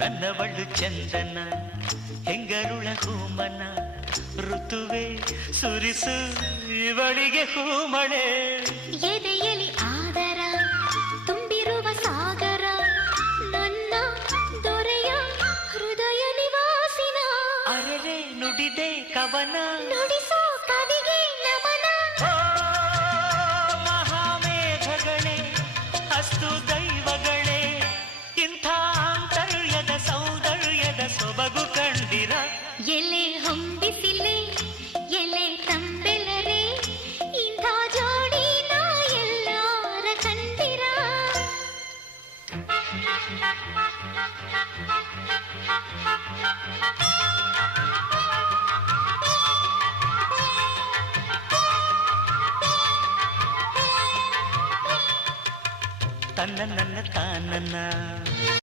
ನನ್ನವಳು ಚಂದನ ಹೆಂಗರುಳ ಹೂಮನ ಋತುವೆ ಸುರಿಸು ಇವಳಿಗೆ ಹೂಮಳೆ ಎದೆಯಲಿ ಆದರ ತುಂಬಿರುವ ಸಾಗರ ನನ್ನ ದೊರೆಯ ಹೃದಯ ನಿವಾಸಿನ ಅರೆರೆ ನುಡಿದೆ ಕವನ ನುಡಿಸೋ ಕವಿಗೆ ನಮನ ಮಹಾಮೇಘಗಳೇ ಅಸ್ತು ದೈವಗಳೇ ಇಂಥ ಆಂತರ್ಯದ ಸೌಂದರ್ಯದ ಸೊಬಗು ಕಂಡಿರ ಎಲೆ ಹೊಂಬಿಸಿಲೆ ಎಲೆ ತಂಬೆಲರೆ ಇಂಥ ಜೋಡಿನ ಎಲ್ಲಾರ ಕಂಡಿರ ತನ್ನ ನನ್ನ ತಾನನ್ನ